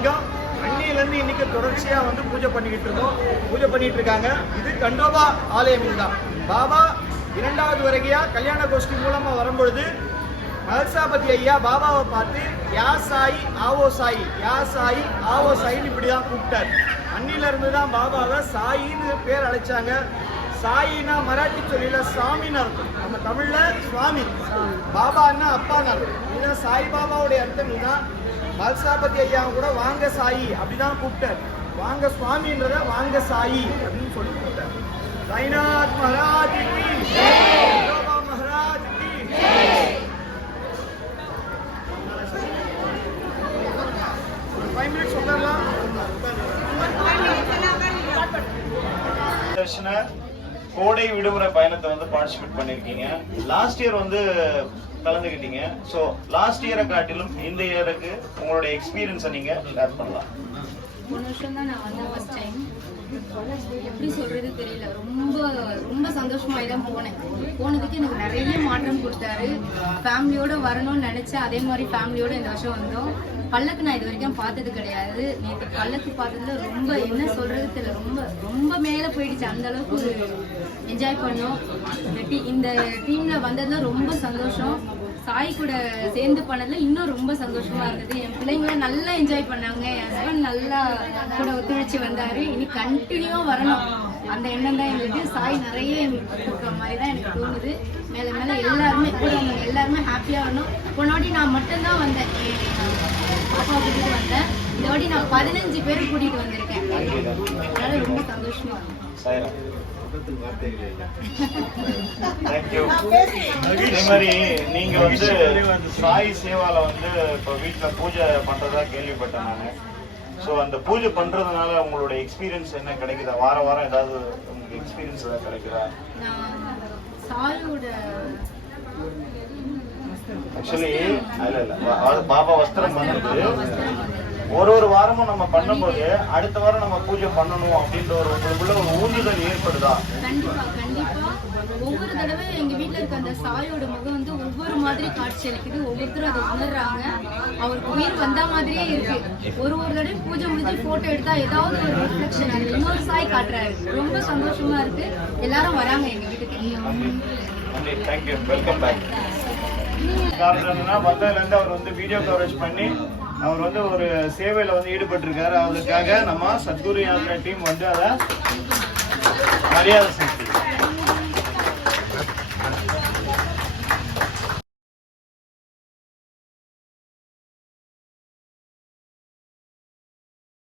லிங்கம் அன்னியிலேருந்து இன்னைக்கு தொடர்ச்சியாக வந்து பூஜை பண்ணிட்டு இருக்காங்க. இது கண்டோபா ஆலயம். இதுதான் பாபா 2வது வருகையா கல்யாண கோஷ்டி மூலமா வரும்பொழுது மல்சாபதி ஐயா பாபாவை பார்த்து யா சாயி ஆவோ சாயி, யா சாயி ஆவோ சாயின்னு இப்படிதான் கூப்பிட்டார். அன்னில இருந்து தான் பாபாவை சாயின்னு பேர் அழைச்சாங்க. சாயினா மராட்டி சொல்லியில சாமின்னு அர்த்தம், நம்ம தமிழ்ல சுவாமி. பாபான்னா அப்பான்னு அர்த்தம். இதுதான் சாய் பாபாவுடைய அர்த்தம். இதுதான் மல்சாபதி ஐயா கூட வாங்க சாயி அப்படிதான் கூப்பிட்டார். வாங்க சுவாமின்றத வாங்க சாயி அப்படின்னு சொல்லி கூப்பிட்டார். சாய்நாத் மகாராஜ் கி ஜெய், பாபா மகாராஜ் கி ஜெய். 5 minutes உட்காரலாம். தர்ஷன கோடை விடுமுறை பயணத்தை வந்து பார்ட்டிசிபேட் பண்ணிருக்கீங்க. லாஸ்ட் இயர் வந்து கலந்துக்கிட்டீங்க. ஸோ லாஸ்ட் இயரை காட்டிலும் இந்த இயருக்கு உங்களுடைய எக்ஸ்பீரியன்ஸை நீங்க ஷேர் பண்ணலாம். போன வருஷம் தான் நான் வந்து ஃபர்ஸ்ட் டைம். எப்படி சொல்றது தெரியல, ரொம்ப ரொம்ப சந்தோஷமாய் தான் போனேன். போனதுக்கு எனக்கு நிறைய மாற்றம் கொடுத்தாரு. ஃபேமிலியோட வரணும்னு நினைச்சேன், அதே மாதிரி ஃபேமிலியோட இந்த வருஷம் வந்தோம். பல்லக்கு நான் இது வரைக்கும் பார்த்தது கிடையாது. நேற்று பல்லக்கு பார்த்ததுல ரொம்ப என்ன சொல்றது தெரியல, ரொம்ப ரொம்ப மேலே போயிடுச்சு. அந்த அளவுக்கு என்ஜாய் பண்ணோம். இந்த டீம்ல வந்ததுல ரொம்ப சந்தோஷம். சாய் கூட சேர்ந்து பண்ணதுல இன்னும் ரொம்ப சந்தோஷமா இருந்தது. என் பிள்ளைங்கள நல்லா என்ஜாய் பண்ணாங்க. என் ஹஸ்பண்ட் நல்லா கூட ஒத்துழைச்சி வந்தாரு. இனி கண்டினியூவா வரணும் அந்த எண்ணம் தான் எங்களுக்கு. சாய் நிறைய கொடுக்குற மாதிரி தான் எனக்கு தோணுது. மேலே மேலே எல்லாருமே கூட எல்லாருமே ஹாப்பியா வரணும். போன வாட்டி நான் மட்டும்தான் வந்தேன், பாப்பா கூட்டிட்டு வந்தேன். இந்த வாட்டி நான் 15 பேர் கூட்டிட்டு வந்திருக்கேன். அதனால ரொம்ப சந்தோஷமா இருக்கும். இதே மாதிரி நீங்க வந்து சாய் சேவால வந்து இப்போ வீட்டுல பூஜை பண்றதா கேள்விப்பட்டேன் நானு. ஸோ அந்த பூஜை பண்றதுனால உங்களோட எக்ஸ்பீரியன்ஸ் என்ன கிடைக்குதா? வாரம் வாரம் ஏதாவது உங்களுக்கு எக்ஸ்பீரியன்ஸ் ஏதாவது கிடைக்குதா? ஆக்சுவலி இல்ல பாபா வஸ்திரம் பண்ணுறது ஒரு வாரமும் நம்ம பண்ணும்போது அடுத்த வாரம் நம்ம பூஜை பண்ணணும் அப்படின்ற உங்களுக்குள்ள ஒரு ஊந்துதல் ஏற்படுதா? கண்டிப்பா கண்டிப்பா. ஒவ்வொரு தடவை எங்க வீட்டுல இருக்க அந்த சாயோட முகம் வந்து ஒவ்வொரு மாதிரி காட்சி அளிக்குது. ஒவ்வொருத்தரும் அதை உணர்றாங்க. அவருக்கு உயிர் வந்த மாதிரியே இருக்கு. ஒரு தடவை பூஜை முடிஞ்சு போட்டோ எடுத்தா ஏதாவது ஒரு ரிஃப்ளெக்ஷன் அது இன்னொரு சாய் காட்டுறாரு. ரொம்ப சந்தோஷமா இருக்கு. எல்லாரும் வராங்க எங்க வீட்டுக்கு. Thank you, welcome back. காரணம் என்னன்னா வந்ததுல இருந்து அவர் வந்து வீடியோ கவரேஜ் பண்ணி அவர் வந்து ஒரு சேவையில வந்து ஈடுபட்டு இருக்காரு. அவருக்காக நம்ம சத்குரு யாத்ரா டீம் வந்து அதை மரியாதை செலுத்தி